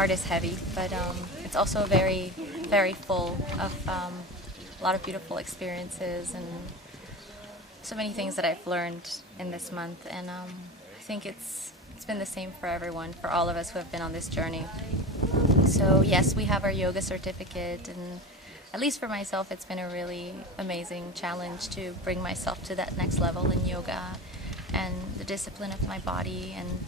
heart is heavy, but it's also very, very full of a lot of beautiful experiences and so many things that I've learned in this month. And I think it's been the same for everyone, for all of us who have been on this journey. So yes, we have our yoga certificate, and at least for myself, it's been a really amazing challenge to bring myself to that next level in yoga and the discipline of my body, and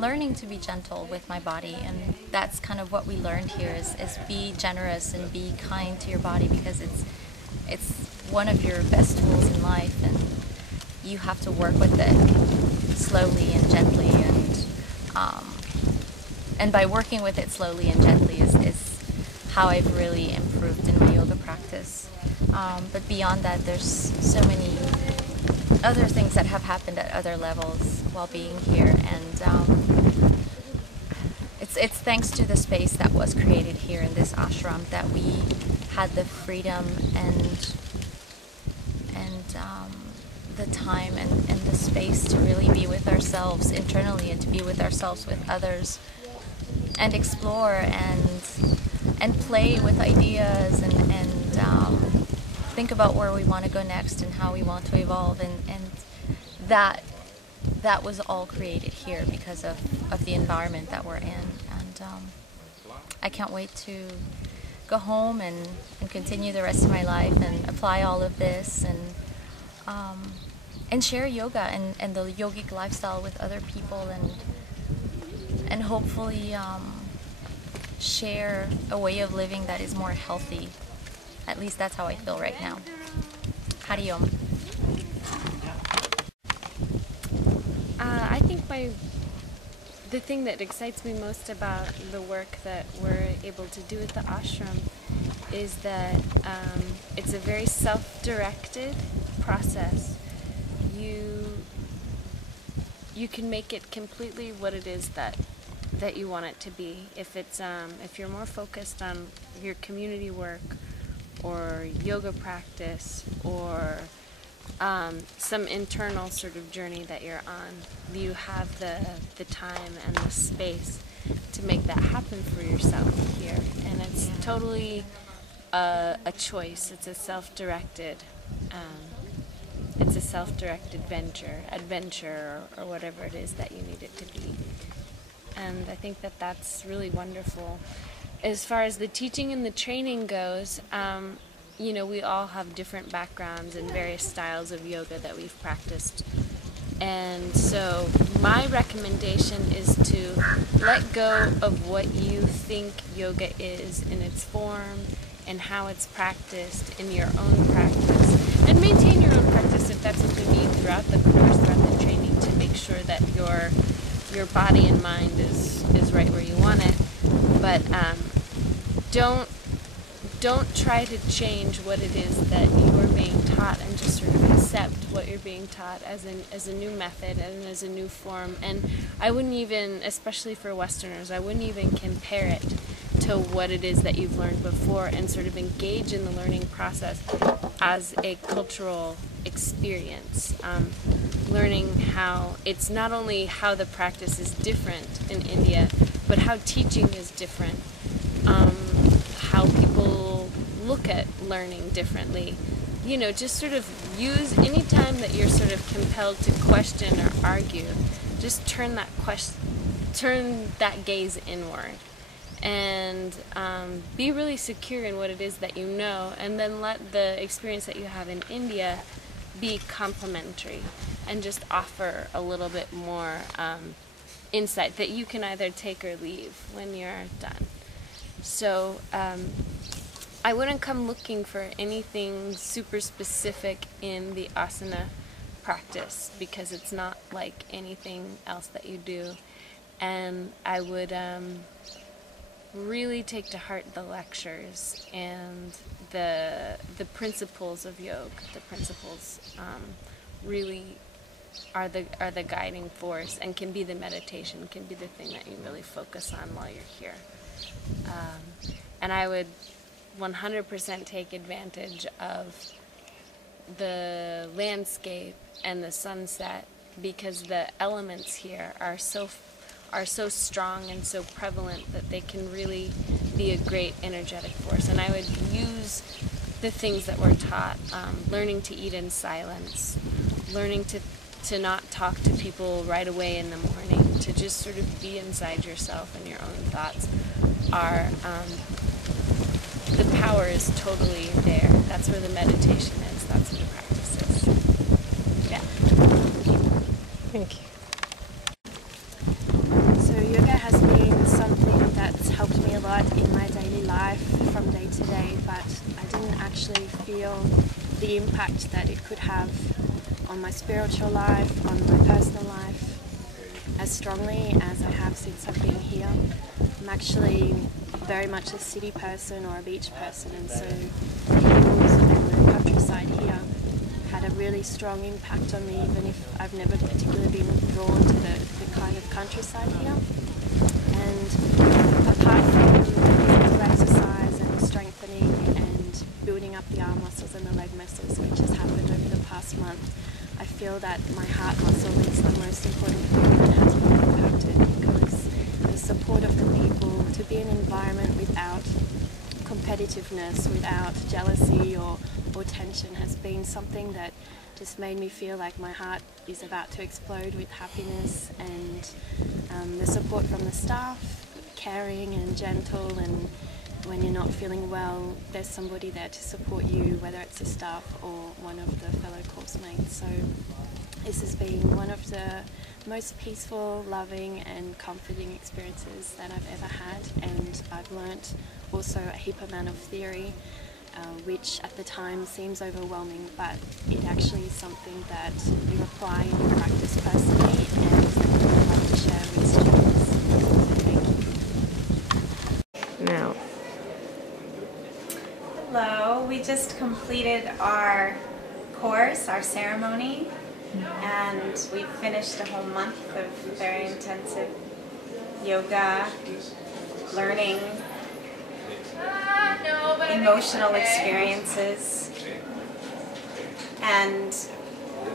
learning to be gentle with my body. And that's kind of what we learned here is be generous and be kind to your body, because it's one of your best tools in life, and you have to work with it slowly and gently, and by working with it slowly and gently is how I've really improved in my yoga practice. But beyond that, there's so many other things that have happened at other levels while being here, and it's thanks to the space that was created here in this ashram that we had the freedom and the time and the space to really be with ourselves internally, and to be with ourselves with others, and explore and play with ideas, and think about where we want to go next and how we want to evolve, and that was all created here because of the environment that we're in. And I can't wait to go home and continue the rest of my life and apply all of this, and share yoga and the yogic lifestyle with other people, and hopefully share a way of living that is more healthy. At least that's how I feel right now. Hariom. I think the thing that excites me most about the work that we're able to do at the ashram is that it's a very self-directed process. You can make it completely what it is that you want it to be. If you're more focused on your community work or yoga practice or some internal sort of journey that you're on, you have the time and the space to make that happen for yourself here. And it's totally a choice. It's a self-directed adventure, or whatever it is that you need it to be. And I think that that's really wonderful. As far as the teaching and the training goes, we all have different backgrounds and various styles of yoga that we've practiced. And so my recommendation is to let go of what you think yoga is in its form and how it's practiced in your own practice. And maintain your own practice if that's what you need throughout the course, throughout the training, to make sure that your body and mind is right where you want it. But don't try to change what it is that you are being taught, and just sort of accept what you're being taught as a new method and as a new form. And I wouldn't even, especially for Westerners, I wouldn't even compare it to what it is that you've learned before, and sort of engage in the learning process as a cultural experience. Learning how it's not only how the practice is different in India, but how teaching is different, how people look at learning differently. Just sort of use any time that you're sort of compelled to question or argue, just turn that gaze inward, and be really secure in what it is that you know, and then let the experience that you have in India be complementary and just offer a little bit more insight that you can either take or leave when you're done. So I wouldn't come looking for anything super specific in the asana practice, because it's not like anything else that you do. And I would really take to heart the lectures and the principles of yoga. The principles really are the guiding force, and can be the meditation, can be the thing that you really focus on while you're here. And I would 100% take advantage of the landscape and the sunset, because the elements here are are so strong and so prevalent that they can really be a great energetic force. And I would use the things that we're taught, learning to eat in silence, learning to not talk to people right away in the morning, to just sort of be inside yourself and your own thoughts are, the power is totally there. That's where the meditation is. That's where the practice is. Yeah. Thank you. So yoga has been something that's helped me a lot in my daily life from day to day, but I didn't actually feel the impact that it could have on my spiritual life, on my personal life, as strongly as I have since I've been here. I'm actually very much a city person or a beach person, and so the hills and the countryside here had a really strong impact on me, even if I've never particularly been drawn to the kind of countryside here. And apart from the physical exercise and strengthening and building up the arm muscles and the leg muscles, which has happened over the past month, I feel that my heart muscle is the most important thing that has been impacted, because the support of the people, to be in an environment without competitiveness, without jealousy or tension, has been something that just made me feel like my heart is about to explode with happiness. And the support from the staff, caring and gentle, and when you're not feeling well, there's somebody there to support you, whether it's the staff or one of the fellow course mates. So this has been one of the most peaceful, loving and comforting experiences that I've ever had, and I've learnt also a heap amount of theory, which at the time seems overwhelming, but it actually is something that you apply in your practice personally and that I'd love to share with students. So thank you. Now, hello, we just completed our course, our ceremony, and we finished a whole month of very intensive yoga, learning, emotional experiences. And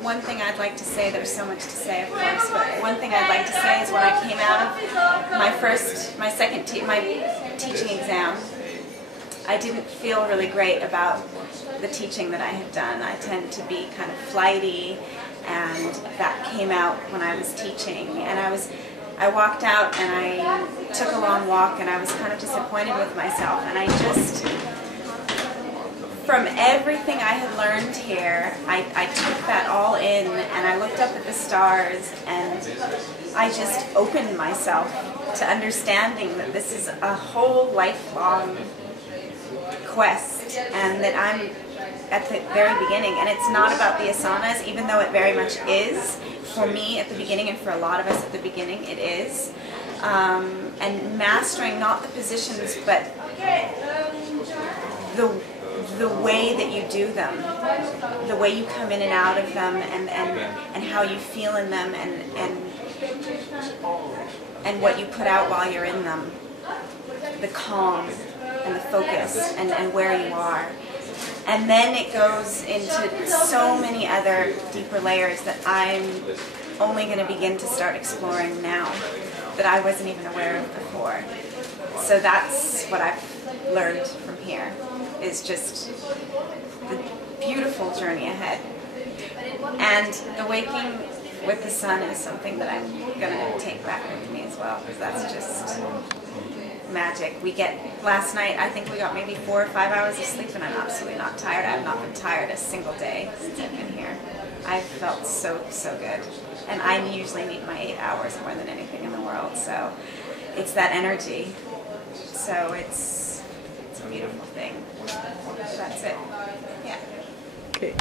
one thing I'd like to say, there's so much to say of course, but one thing I'd like to say is when I came out of my teaching exam, I didn't feel really great about the teaching that I had done. I tend to be kind of flighty, and that came out when I was teaching. And I walked out and I took a long walk, and I was kind of disappointed with myself. And I just, from everything I had learned here, I took that all in, and I looked up at the stars, and I just opened myself to understanding that this is a whole lifelong quest, and that I'm at the very beginning. And it's not about the asanas, even though it very much is. For me at the beginning, and for a lot of us at the beginning, it is. And mastering not the positions, but the way that you do them, the way you come in and out of them, and how you feel in them, and what you put out while you're in them, the calm and the focus and where you are. And then it goes into so many other deeper layers that I'm only going to begin to start exploring now, that I wasn't even aware of before. So that's what I've learned from here, is just the beautiful journey ahead. And the waking with the sun is something that I'm going to take back with me as well, because that's just magic. Last night I think we got maybe 4 or 5 hours of sleep, and I'm absolutely not tired. I've not been tired a single day since I've been here. I've felt so good. And I usually need my 8 hours more than anything in the world, so it's that energy. So it's a beautiful thing. That's it. Yeah. okay.